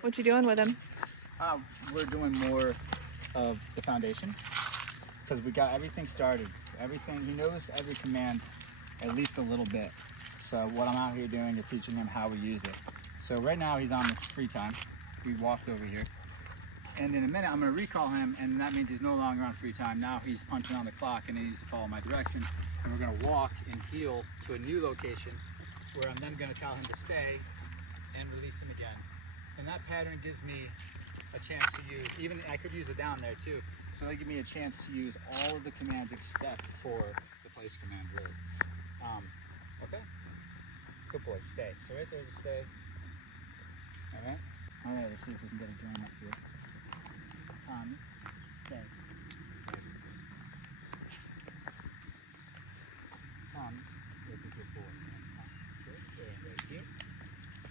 What you doing with him? We're doing more of the foundation because we got everything started. Everything, he knows every command at least a little bit. So what I'm out here doing is teaching him how we use it. So right now he's on free time. We walked over here. And in a minute I'm going to recall him, and that means he's no longer on free time. Now he's punching on the clock and he needs to follow my direction. And we're going to walk and heel to a new location where I'm then going to tell him to stay and release him again. And that pattern gives me a chance to use, even I could use it down there too. So they give me a chance to use all of the commands except for the place command really. Okay? Good boy, stay. So right there's a stay. Alright? Alright, let's see if we can get a join up here. Stay. Tommy, you're a good boy. Good. Stay right here.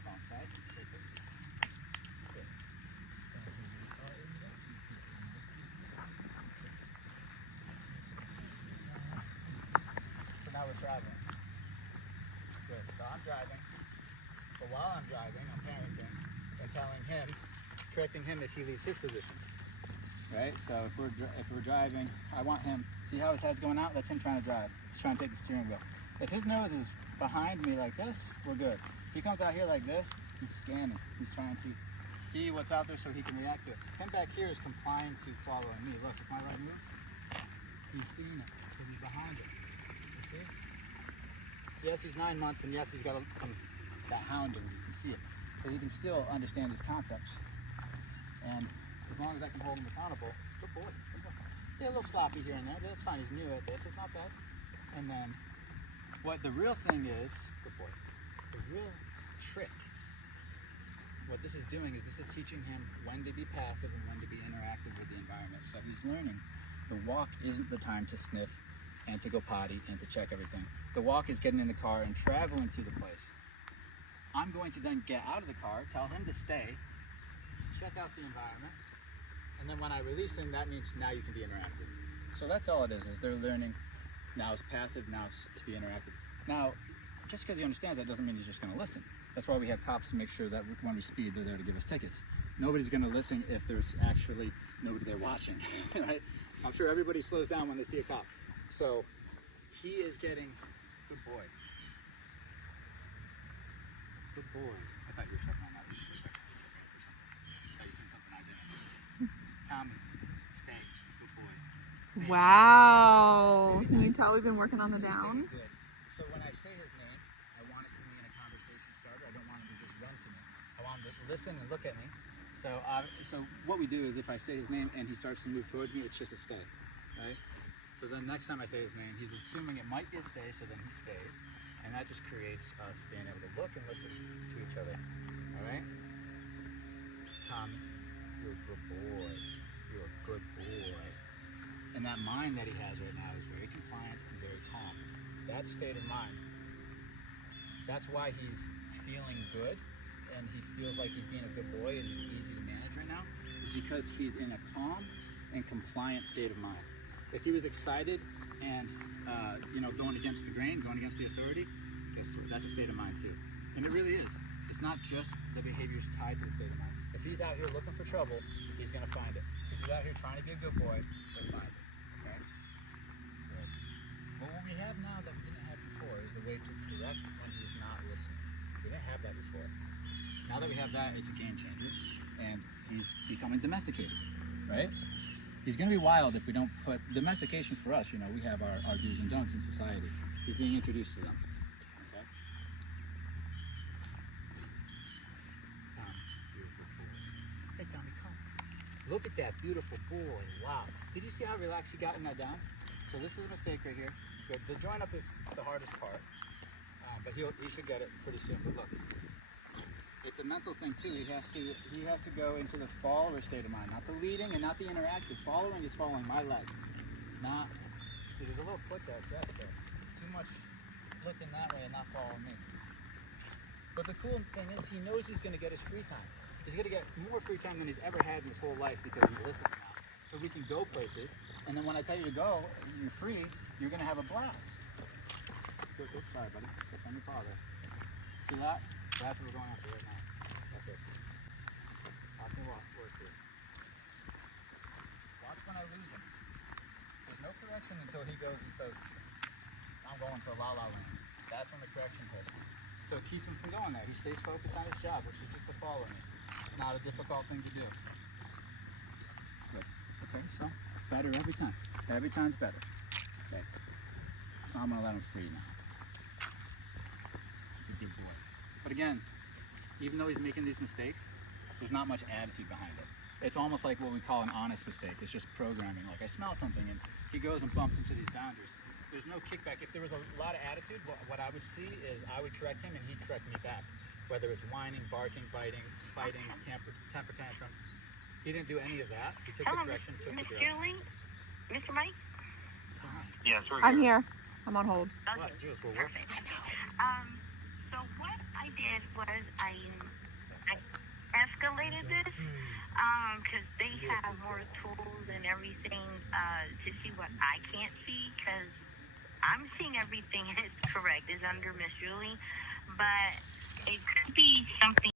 Fall back. Good. So now we're driving. Good. So I'm driving. But while I'm driving, I'm parenting and telling him, correcting him if he leaves his position. Right? So if we're driving, I want him, see how his head's going out? That's him trying to drive. He's trying to take the steering wheel. If his nose is behind me like this, we're good. If he comes out here like this, he's scanning. He's trying to see what's out there so he can react to it. Him back here is complying to following me. Look, if my right move, he's seeing it because he's behind it. You see? Yes, he's 9 months, and yes, he's got that hounding. You can see it. But he can still understand his concepts. And as long as I can hold him accountable, good boy. Good boy. Yeah, a little sloppy here and there, but it's fine. He's new at this. It's not bad. And then what the real thing is, good boy, the real trick, what this is doing is this is teaching him when to be passive and when to be interactive with the environment. So he's learning the walk isn't the time to sniff and to go potty and to check everything. The walk is getting in the car and traveling to the place. I'm going to then get out of the car, tell him to stay, check out the environment, and then when I release him, that means now you can be interactive. So that's all it is they're learning. Now it's passive, now it's to be interactive. Now, just because he understands that doesn't mean he's just going to listen. That's why we have cops to make sure that when we speed, they're there to give us tickets. Nobody's going to listen if there's actually nobody there watching, right? I'm sure everybody slows down when they see a cop. So he is getting, good boy. Good boy. I thought you were checking on that. I thought you said something I didn't. Tommy, stay. Good boy. Wow. Can you tell we've been working on the down? Good. So when I say his name, I want it to be in a conversation starter. I don't want him to just run to me. I want him to listen and look at me. So what we do is if I say his name and he starts to move towards me, it's just a stay, right? So then next time I say his name, he's assuming it might be a stay, so then he stays. And that just creates us being able to look and listen to each other, all right? Tommy, you're a good boy. You're a good boy. And that mind that he has right now is very compliant and very calm. That state of mind, that's why he's feeling good and he feels like he's being a good boy and he's easy to manage right now, is because he's in a calm and compliant state of mind. If he was excited and going against the grain, going against the authority, that's a state of mind too. And it really is. It's not just the behaviors tied to the state of mind. If he's out here looking for trouble, he's going to find it. If he's out here trying to be a good boy, he'll find it. Okay? Good. Well, what we have now that we didn't have before is a way to correct when he's not listening. We didn't have that before. Now that we have that, it's a game changer. And he's becoming domesticated, right? He's going to be wild if we don't put domestication for us. We have our do's and don'ts in society. He's being introduced to them. Okay? Tommy, beautiful boy. Hey, Tommy, come. Look at that beautiful boy. Wow. Did you see how relaxed he got in that down? So this is a mistake right here. Good. The join up is the hardest part, but he should get it pretty soon. But look. It's a mental thing too. He has to go into the follower state of mind, not the leading and not the interactive. Following is following my leg. See, there's a little foot there, there. Too much looking that way and not following me. But the cool thing is he knows he's going to get his free time. He's going to get more free time than he's ever had in his whole life because he listens now. So we can go places, and then when I tell you to go, you're free, you're going to have a blast. Oops, sorry, buddy. Step on your father. See that? That's what we're going after right now. That's it. goes and says, I'm going to La La Land. That's when the correction hits. So it keeps him from going there. He stays focused on his job, which is just to follow me. It's not a difficult thing to do. Good. Okay, so better every time. Every time's better. Okay. So I'm gonna let him free now. He's a good boy. But again, even though he's making these mistakes, there's not much attitude behind it. It's almost like what we call an honest mistake. It's just programming. Like I smell something and he goes and bumps into these boundaries. There's no kickback. If there was a lot of attitude, what I would see is I would correct him and he'd correct me back. Whether it's whining, barking, biting, fighting, temper tantrum. He didn't do any of that. He took the correction, took the Miss direction. Julie? Mr. Mike? Yes, we're I'm here. here. I'm on hold. Okay. What, Jules, we're working. Perfect. So what I did was I escalated this because they have more tools and everything to see what I can't see because I'm seeing everything is correct is under Miss Julie, but it could be something